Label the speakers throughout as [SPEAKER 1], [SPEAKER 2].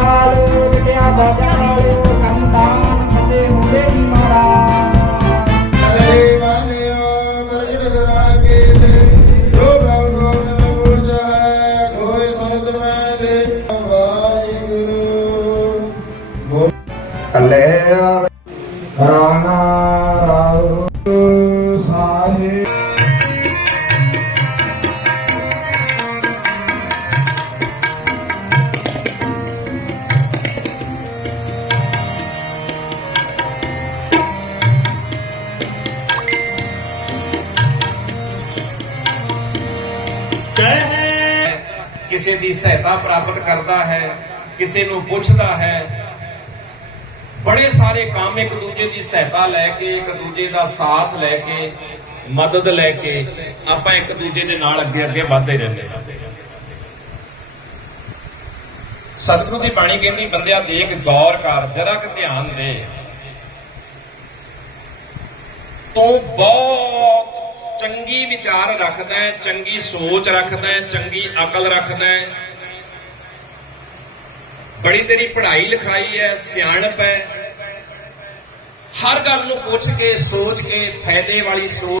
[SPEAKER 1] ਖਾਲੋ ਵਿਟਿਆ ਬਾਜਾਲੋ ਸੰਤਾਨ ਫਤੇ ਹੋਵੇ ਜੀ ਮਹਾਰਾਜ
[SPEAKER 2] ਹਰੇ ਮਾਨਿਓ ਪ੍ਰਗਟ ਕਰਾਗੇ ਤੇ ਜੋ ਪ੍ਰਭ ਗੋਬਿੰਦ ਪੂਜਾ ਹੈ ਹੋਏ ਸੰਤ ਮੈਂ ਦੇ ਵਾਹਿਗੁਰੂ। ਬੋਲ
[SPEAKER 3] ਕੱਲੇ ਰਾਣਾ
[SPEAKER 4] ਕਿਸੇ ਦੀ ਸਹਾਇਤਾ ਪ੍ਰਾਪਤ ਕਰਦਾ ਹੈ, ਕਿਸੇ ਨੂੰ ਪੁੱਛਦਾ ਹੈ। ਬੜੇ ਸਾਰੇ ਕੰਮ ਇੱਕ ਦੂਜੇ ਦੀ ਸਹਾਇਤਾ ਲੈ ਕੇ, ਇੱਕ ਦੂਜੇ ਦਾ ਸਾਥ ਲੈ ਕੇ, ਮਦਦ ਲੈ ਕੇ ਆਪਾਂ ਇੱਕ ਦੂਜੇ ਦੇ ਨਾਲ ਅੱਗੇ ਅੱਗੇ ਵਧਦੇ ਰਹਿੰਦੇ ਹਾਂ। ਸਤਿਗੁਰੂ ਦੀ ਬਾਣੀ ਕਹਿੰਦੀ, ਬੰਦਿਆ, ਦੇਖ ਗੌਰ ਕਰ, ਜਰਾ ਕਿ ਧਿਆਨ ਦੇ। ਤੂੰ ਬਹੁਤ ਚੰਗੀ ਵਿਚਾਰ ਰੱਖਦਾ ਹੈ, ਚੰਗੀ ਸੋਚ ਰੱਖਦਾ ਹੈ, ਚੰਗੀ ਅਕਲ ਰੱਖਦਾ ਹੈ। ਬੜੀ ਤੇਰੀ ਪੜ੍ਹਾਈ ਲਿਖਾਈ ਹੈ, ਸਿਆਣਪ ਹੈ। ਹਰ ਗੱਲ ਨੂੰ ਪੁੱਛ ਕੇ, ਸੋਚ ਕੇ, ਫਾਇਦੇ ਵਾਲੀ ਸੋਚ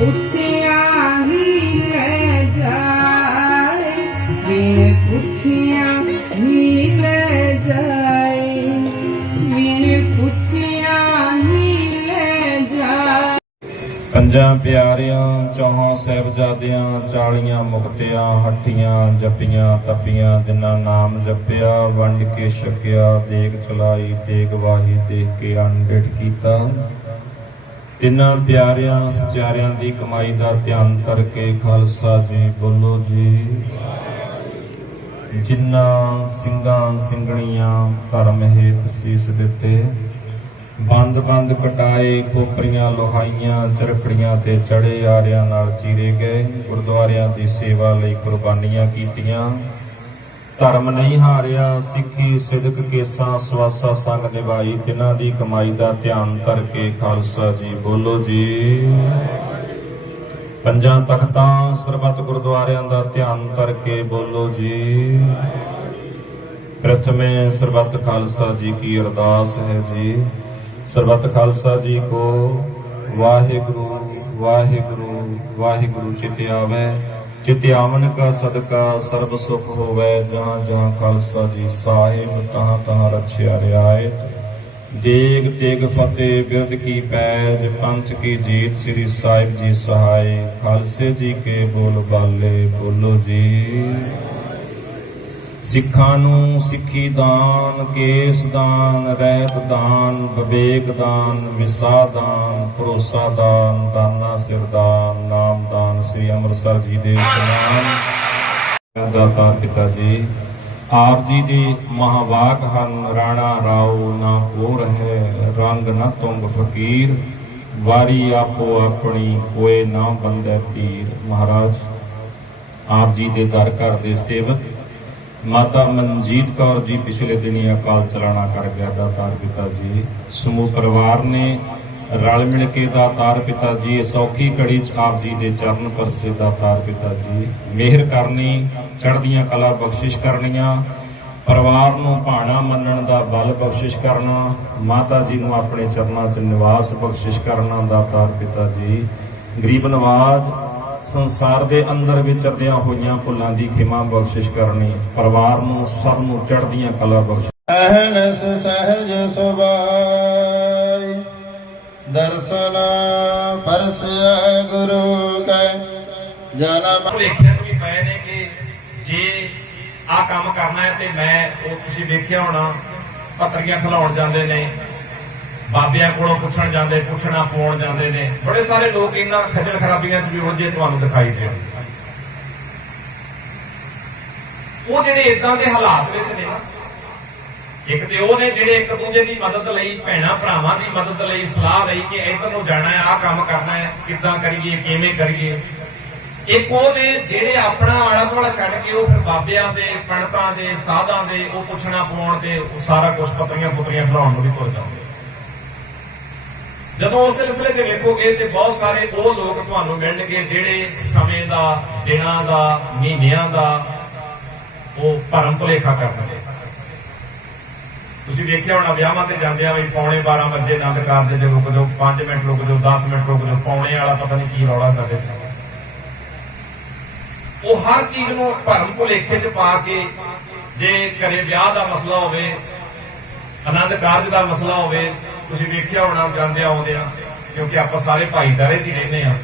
[SPEAKER 5] ਪੁੱਛਿਆ ਹੀ ਲੈ ਜਾਏ ਵੇ ਪੁੱਛਿਆ ਹੀ ਲੈ ਜਾਏ ਵੇ ਪੁੱਛਿਆ ਹੀ ਲੈ ਜਾਏ।
[SPEAKER 4] ਪੰਜਾਂ ਪਿਆਰਿਆਂ, ਚੌਹਾਂ ਸਾਹਿਬਜ਼ਾਦਿਆਂ, ਚਾਲੀਆਂ ਮੁਕਤਿਆਂ, ਹੱਟੀਆਂ, ਜਪੀਆਂ, ਤਪੀਆਂ, ਜਿਨ੍ਹਾਂ ਨਾਮ ਜਪਿਆ, ਵੰਡ ਕੇ ਛਕਿਆ ਦੇਖ ਚਲਾਈ, ਦੇਗ ਵਾਹੀ, ਦੇਖ ਕੇ ਅਣਡਿਠ ਕੀਤਾ। ਤਿੰਨਾਂ ਪਿਆਰਿਆਂ, ਸਚਾਰਿਆਂ ਦੀ ਕਮਾਈ ਦਾ ਧਿਆਨ ਧਰ ਕੇ ਖਾਲਸਾ ਜੀ, ਬੋਲੋ ਜੀ। ਜਿਨ੍ਹਾਂ ਸਿੰਘਾਂ, ਸਿੰਘਣੀਆਂ ਧਰਮ ਹੇਤ ਸੀਸ ਦਿੱਤੇ ਬੰਦ ਬੰਦ ਕਟਾਏ ਕੋਪਰੀਆਂ ਲੋਹਾਈਆਂ, ਚਰਖੜੀਆਂ ਤੇ ਚੜੇ ਆਰਿਆਂ ਨਾਲ ਚੀਰੇ ਗਏ, ਗੁਰਦੁਆਰਿਆਂ ਦੀ ਸੇਵਾ ਲਈ ਕੁਰਬਾਨੀਆਂ ਕੀਤੀਆਂ। ਧਰਮ ਨਹੀਂ ਹਾਰਿਆ, ਸਿੱਖੀ, ਸਿਦਕ, ਕੇਸਾਂ, ਸਵਾਸਾ ਸੰਗ ਨਿਭਾਈ, ਤਿਨਾਂ ਦੀ ਕਮਾਈ ਦਾ ਧਿਆਨ ਕਰਕੇ ਖਾਲਸਾ ਜੀ ਬੋਲੋ ਜੀ। ਪੰਜਾਂ ਤਖਤਾਂ, ਸਰਬੱਤ ਗੁਰਦੁਆਰਿਆਂ ਦਾ ਧਿਆਨ ਕਰਕੇ ਬੋਲੋ ਜੀ। ਪ੍ਰਥਮੇ ਸਰਬੱਤ ਖਾਲਸਾ ਜੀ ਕੀ ਅਰਦਾਸ ਹੈ ਜੀ। ਸਰਬੱਤ ਖਾਲਸਾ ਜੀ ਕੋ ਵਾਹਿਗੁਰੂ ਵਾਹਿਗੁਰੂ ਵਾਹਿਗੁਰੂ ਚਿਤ ਆਵੇ। ਚਿਤ ਆਵਨ ਕਾ ਸਦਕਾ, ਸਰਬ ਸੁਖ ਹੋਵੇ, ਜਹਾਂ ਜਹਾਂ ਖਾਲਸਾ ਜੀ ਸਾਹਿਬ, ਤਹਾਂ ਤਹਾਂ ਰਛਿਆ ਰਿਆਇਤ ਦੇਗ ਤੇਗ ਫਤਿਹ ਬਿਰਦ ਕੀ ਪੈਜ, ਪੰਥ ਕੀ ਜੀਤ, ਸ੍ਰੀ ਸਾਹਿਬ ਜੀ ਸਹਾਈ ਖਾਲਸੇ ਜੀ ਕੇ ਬੋਲ ਬਾਲੇ, ਬੋਲੋ ਜੀ। ਸਿੱਖਾਂ ਨੂੰ ਸਿੱਖੀ ਦਾਨ, ਕੇਸ ਦਾਨ, ਰਹਿਤ ਦਾਨ, ਵਿਵੇਕ ਦਾਨ, ਵਿਸਾ ਦਾਨ, ਭਰੋਸਾ ਦਾਨ, ਦਾਨਾ ਸਿਰਦਾਨ ਨਾਮ ਦਾਨ ਸ੍ਰੀ ਅੰਮ੍ਰਿਤਸਰ ਜੀ ਦੇ ਇਸ਼ਨਾਨ ਦਾਤਾ ਪਿਤਾ ਜੀ, ਆਪ ਜੀ ਦੇ ਮਹਾਵਾਕ ਹਨ, ਰਾਣਾ ਰਾਉ ਨਾ ਕੋ ਰਹਿ, ਰੰਗ ਨਾ ਤੁੰਗ ਫਕੀਰ, ਵਾਰੀ ਆਪੋ ਆਪਣੀ ਕੋਏ ਨਾ ਬੰਦੈ ਤੀਰ। ਮਹਾਰਾਜ, ਆਪ ਜੀ ਦੇ ਦਰ ਘਰ ਦੇ ਸੇਵਕ ਮਾਤਾ ਮਨਜੀਤ ਕੌਰ ਜੀ ਪਿਛਲੇ ਦਿਨੀ ਅਕਾਲ ਚਲਾਣਾ ਕਰ ਗਿਆ, ਦਾਤਾਰ ਪਿਤਾ ਜੀ। ਸਮੂਹ ਪਰਿਵਾਰ ਨੇ ਰਲ ਮਿਲ ਕੇ ਦਾਤਾਰ ਪਿਤਾ ਜੀ ਇਸ ਔਖੀ ਘੜੀ 'ਚ ਆਪ ਜੀ ਦੇ ਚਰਨ ਪਰਸੇ ਦਾਤਾਰ ਪਿਤਾ ਜੀ। ਮਿਹਰ ਕਰਨੀ, ਚੜ੍ਹਦੀਆਂ ਕਲਾ ਬਖਸ਼ਿਸ਼ ਕਰਨੀਆਂ, ਪਰਿਵਾਰ ਨੂੰ ਭਾਣਾ ਮੰਨਣ ਦਾ ਬਲ ਬਖਸ਼ਿਸ਼ ਕਰਨਾ, ਮਾਤਾ ਜੀ ਨੂੰ ਆਪਣੇ ਚਰਨਾਂ 'ਚ ਨਿਵਾਸ ਬਖਸ਼ਿਸ਼ ਕਰਨਾ, ਦਾਤਾਰ ਪਿਤਾ ਜੀ। ਗਰੀਬ ਨਵਾਜ ਸੰਸਾਰ ਦੇ ਅੰਦਰ ਵਿਚਰਦਿਆਂ ਹੋਈਆਂ ਭੁੱਲਾਂ ਦੀ ਖਿਮਾ ਬਖਸ਼ਿਸ਼ ਕਰਨੀ ਪਰਿਵਾਰ ਨੂੰ ਸਭ ਨੂੰ ਚੜ੍ਹਦੀਆਂ ਕਲਾ ਬਖਸ਼
[SPEAKER 2] ਅਹਨਸ ਸਹਜ ਸੁਭਾਈ ਦਰਸ਼ਨ ਪਰਸੈ ਗੁਰੂ ਕੈ ਜਨਮ।
[SPEAKER 6] 'ਚ ਵੀ ਪਏ ਨੇ ਕਿ ਜੇ ਆਹ ਕੰਮ ਕਰਨਾ ਹੈ ਤੇ ਮੈਂ ਉਹ ਤੁਸੀਂ ਵੇਖਿਆ ਹੋਣਾ ਪੱਤਰੀਆਂ ਖਿਲਾਉਣ ਜਾਂਦੇ ਨੇ। ਬਾਬਿਆਂ ਕੋਲੋਂ ਪੁੱਛਣ ਜਾਂਦੇ, ਪੁੱਛਣਾ, ਪਾਉਣ ਜਾਂਦੇ ਨੇ। ਬੜੇ ਸਾਰੇ ਲੋਕ ਇਹਨਾਂ ਖੱਜਲ ਖਰਾਬੀਆਂ 'ਚ ਵੀ ਉਲਝੇ ਤੁਹਾਨੂੰ ਦਿਖਾਈ ਦੇਣ ਉਹ ਜਿਹੜੇ ਇਦਾਂ ਦੇ ਹਾਲਾਤ ਵਿੱਚ ਨੇ ਇੱਕ ਤੇ ਉਹ ਨੇ ਜਿਹੜੇ ਇੱਕ ਦੂਜੇ ਦੀ ਮਦਦ ਲਈ, ਭੈਣਾ ਭਰਾਵਾਂ ਦੀ ਮਦਦ ਲਈ ਸਲਾਹ ਲਈ ਕਿ ਇੱਧਰ ਨੂੰ ਜਾਣਾ ਹੈ, ਆਹ ਕੰਮ ਕਰਨਾ ਹੈ, ਕਿੱਦਾਂ ਕਰੀਏ, ਕਿਵੇਂ ਕਰੀਏ। ਇੱਕ ਉਹ ਨੇ ਜਿਹੜੇ ਆਪਣਾ ਆਲਾ ਦੁਆਲਾ ਛੱਡ ਕੇ ਉਹ ਫਿਰ ਬਾਬਿਆਂ ਦੇ, ਪੰਡਤਾਂ ਦੇ, ਸਾਧਾਂ ਦੇ, ਉਹ ਪੁੱਛਣਾ, ਪਾਉਣ ਤੇ ਉਹ ਸਾਰਾ ਕੁਝ ਪਤਰੀਆਂ ਪੁੱਤਰੀਆਂ ਭਰਾਉਣ ਨੂੰ ਵੀ ਤੁਰ ਜਾਂਦੇ ਜਦੋਂ ਉਸ ਸਿਲਸਿਲੇ 'ਚ ਵੇਖੋਗੇ ਤੇ ਬਹੁਤ ਸਾਰੇ ਉਹ ਲੋਕ ਤੁਹਾਨੂੰ ਮਿਲਣਗੇ ਜਿਹੜੇ ਸਮੇਂ ਦਾ, ਦਿਨਾਂ ਦਾ, ਮਹੀਨਿਆਂ ਦਾ ਉਹ ਭਰਮ ਭੁਲੇਖਾ ਕਰਦੇ ਤੁਸੀਂ ਵੇਖਿਆ ਹੋਣਾ ਵਿਆਹਾਂ ਤੇ ਜਾਂਦੇ ਆ ਵੀ ਪੌਣੇ 12 ਵਜੇ ਆਨੰਦ ਕਾਰਜ ਦੇ ਰੁਕ ਜਾਓ 5 ਮਿੰਟ ਰੁਕ ਜਾਓ 10 ਮਿੰਟ ਰੁਕ ਜਾਓ, ਪੌਣੇ ਵਾਲਾ ਪਤਾ ਨਹੀਂ ਕੀ ਰੌਲਾ ਸਾਡੇ 'ਚ। ਉਹ ਹਰ ਚੀਜ਼ ਨੂੰ ਭਰਮ ਭੁਲੇਖੇ 'ਚ ਪਾ ਕੇ ਜੇ ਘਰੇ ਵਿਆਹ ਦਾ ਮਸਲਾ ਹੋਵੇ, ਆਨੰਦ ਕਾਰਜ ਦਾ ਮਸਲਾ ਹੋਵੇ ਤੁਸੀਂ ਵੇਖਿਆ ਹੋਣਾ ਜਾਂਦੇ ਆਉਂਦੇ ਆ ਕਿਉਂਕਿ ਆਪਾਂ ਸਾਰੇ ਭਾਈਚਾਰੇ 'ਚ ਹੀ ਰਹਿੰਦੇ ਆ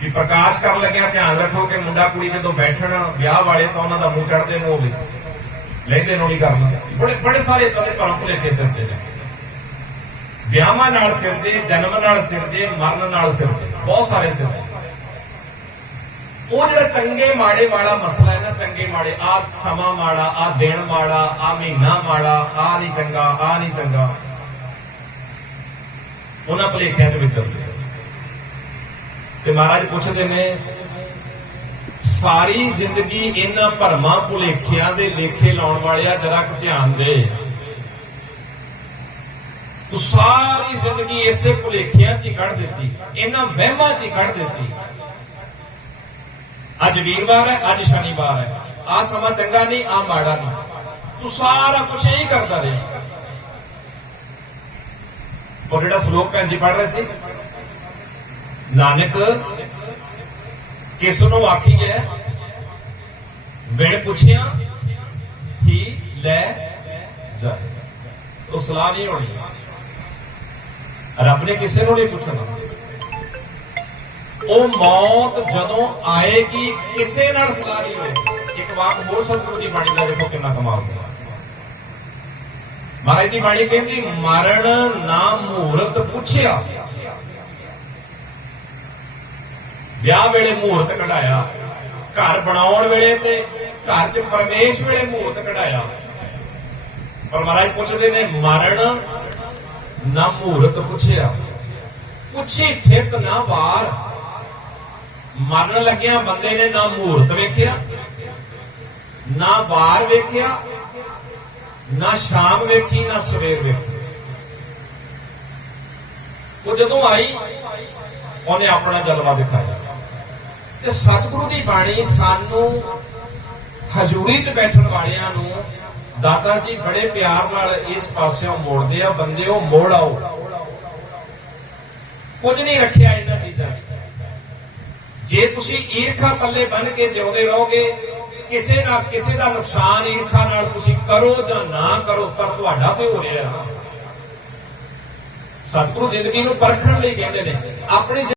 [SPEAKER 6] ਕਿ ਪ੍ਰਕਾਸ਼ ਕਰਨ ਲੱਗਿਆ ਧਿਆਨ ਰੱਖੋ ਕਿ ਮੁੰਡਾ ਕੁੜੀ ਜਦੋਂ ਬੈਠਣ, ਵਿਆਹ ਵਾਲੇ ਤਾਂ ਉਹਨਾਂ ਦਾ ਮੂੰਹ ਚੜਦੇ ਨੂੰ ਹੋਵੇ ਲੈਂਦੇ ਨੂੰ ਨਹੀਂ ਕਰਨਾ। ਬੜੇ ਬੜੇ ਸਾਰੇ ਇਦਾਂ ਦੇ ਭਰਮ ਭੁਲੇਖੇ ਸਿਰ ਤੇ ਨੇ। ਵਿਆਹਾਂ ਨਾਲ ਸਿਰਜੇ ਜਨਮ ਨਾਲ ਸਿਰਜੇ ਮਰਨ ਨਾਲ ਸਿਰਜੇ ਬਹੁਤ ਸਾਰੇ ਸਿਰ 'ਤੇ। ਉਹ ਜਿਹੜਾ ਚੰਗੇ ਮਾੜੇ ਵਾਲਾ ਮਸਲਾ ਹੈ ਨਾ, ਚੰਗੇ ਮਾੜੇ ਆ ਸਮਾਂ ਮਾੜਾ ਆ ਦਿਨ ਮਾੜਾ ਆ ਮਹੀਨਾ ਮਾੜਾ ਆ ਨਹੀਂ ਚੰਗਾ ਆ ਨਹੀਂ ਚੰਗਾ। ਉਹਨਾਂ ਭੁਲੇਖਿਆਂ 'ਚ ਵਿਚਰਦੇ ਤੇ ਮਹਾਰਾਜ ਪੁੱਛਦੇ ਨੇ, ਸਾਰੀ ਜ਼ਿੰਦਗੀ ਇਹਨਾਂ ਭਰਮਾਂ ਭੁਲੇਖਿਆਂ ਦੇ ਲੇਖੇ ਲਾਉਣ ਵਾਲਿਆ ਜਰਾ ਕੁ ਧਿਆਨ ਦੇ। ਤੂੰ ਸਾਰੀ ਜ਼ਿੰਦਗੀ ਇਸੇ ਭੁਲੇਖਿਆਂ 'ਚ ਹੀ ਕੱਢ ਦਿੱਤੀ, ਇਹਨਾਂ ਵਹਿਮਾਂ 'ਚ ਹੀ ਕੱਢ ਦਿੱਤੀ। ਅੱਜ ਵੀਰਵਾਰ ਹੈ, ਅੱਜ ਸ਼ਨੀਵਾਰ ਹੈ। ਆ ਸਮਾਂ ਚੰਗਾ ਨਹੀਂ ਆ ਮਾੜਾ ਨਹੀਂ। ਤੂੰ ਸਾਰਾ ਕੁਝ ਇਹੀ ਕਰਦਾ ਰਿਹਾ। ਉਹ ਜਿਹੜਾ ਸ਼ਲੋਕ ਭੈਣ ਜੀ ਪੜ ਰਹੇ ਸੀ, ਨਾਨਕ, ਕਿਸ ਨੂੰ ਆਖੀ ਹੈ ਵਿਣ ਪੁੱਛਿਆ ਹੀ ਲੈ ਜਾ ਉਹ ਸਲਾਹ ਨਹੀਂ ਹੋਣੀ। ਰੱਬ ਨੇ ਕਿਸੇ ਨੂੰ ਨਹੀਂ ਪੁੱਛਣਾ। ਉਹ ਮੌਤ ਜਦੋਂ ਆਏਗੀ, ਕਿਸੇ ਨਾਲ ਸਲਾਹ ਨਹੀਂ ਹੋਏ ਇੱਕ ਵਾਰ ਹੋਰ ਸਤਿਗੁਰੂ ਦੀ ਬਾਣੀ ਦਾ ਦੇਖੋ ਕਿੰਨਾ ਕਮਾਲ ਦਾ ਮਹਾਰਾਜ ਦੀ ਬਾਣੀ ਕਹਿੰਦੀ, ਮਰਨ ਨਾ ਮੂਰਤ ਪੁੱਛਿਆ। ਵਿਆਹ ਵੇਲੇ ਮੂਰਤ ਕਢਾਇਆ। ਘਰ ਬਣਾਉਣ ਵੇਲੇ ਤੇ ਘਰ 'ਚ ਪਰਮੇਸ਼ ਵੇਲੇ ਮੂਰਤ ਕਢਾਇਆ। ਪਰ ਮਹਾਰਾਜ ਪੁੱਛਦੇ ਨੇ, ਮਰਨ ਨਾ ਮੂਰਤ ਪੁੱਛਿਆ? ਪੁੱਛੀ ਠਿਕ ਨਾ ਵਾਰ। ਮਰਨ ਲੱਗਿਆ, ਬੰਦੇ ਨੇ ਨਾ ਮੂਰਤ ਵੇਖਿਆ, ਨਾ ਬਾਹਰ ਵੇਖਿਆ, ਨਾ ਸ਼ਾਮ ਵੇਖੀ, ਨਾ ਸਵੇਰ ਵੇਖੀ। ਉਹ ਜਦੋਂ ਆਈ, ਉਹਨੇ ਆਪਣਾ ਜਲਵਾ ਦਿਖਾਇਆ। ਤੇ ਸਤਿਗੁਰੂ ਦੀ ਬਾਣੀ ਸਾਨੂੰ ਹਜ਼ੂਰੀ 'ਚ ਬੈਠਣ ਵਾਲਿਆਂ ਨੂੰ ਦਾਤਾ ਜੀ ਬੜੇ ਪਿਆਰ ਨਾਲ ਇਸ ਪਾਸਿਓਂ ਮੋੜਦੇ ਆ, ਬੰਦੇ ਉਹ ਮੋੜ ਆਓ। ਕੁਝ ਨਹੀਂ ਰੱਖਿਆ। ਜੇ ਤੁਸੀਂ ਈਰਖਾ ਪੱਲੇ ਬੰਨ ਕੇ ਜਿਉਂਦੇ ਰਹੋਗੇ, ਕਿਸੇ ਨਾ ਕਿਸੇ ਦਾ ਨੁਕਸਾਨ ਈਰਖਾ ਨਾਲ ਤੁਸੀਂ ਕਰੋ ਜਾਂ ਨਾ ਕਰੋ, ਪਰ ਤੁਹਾਡਾ ਤੇ ਹੋ ਰਿਹਾ ਸਤਿਗੁਰੂ ਜ਼ਿੰਦਗੀ ਨੂੰ ਪਰਖਣ ਲਈ ਕਹਿੰਦੇ ਨੇ, ਆਪਣੀ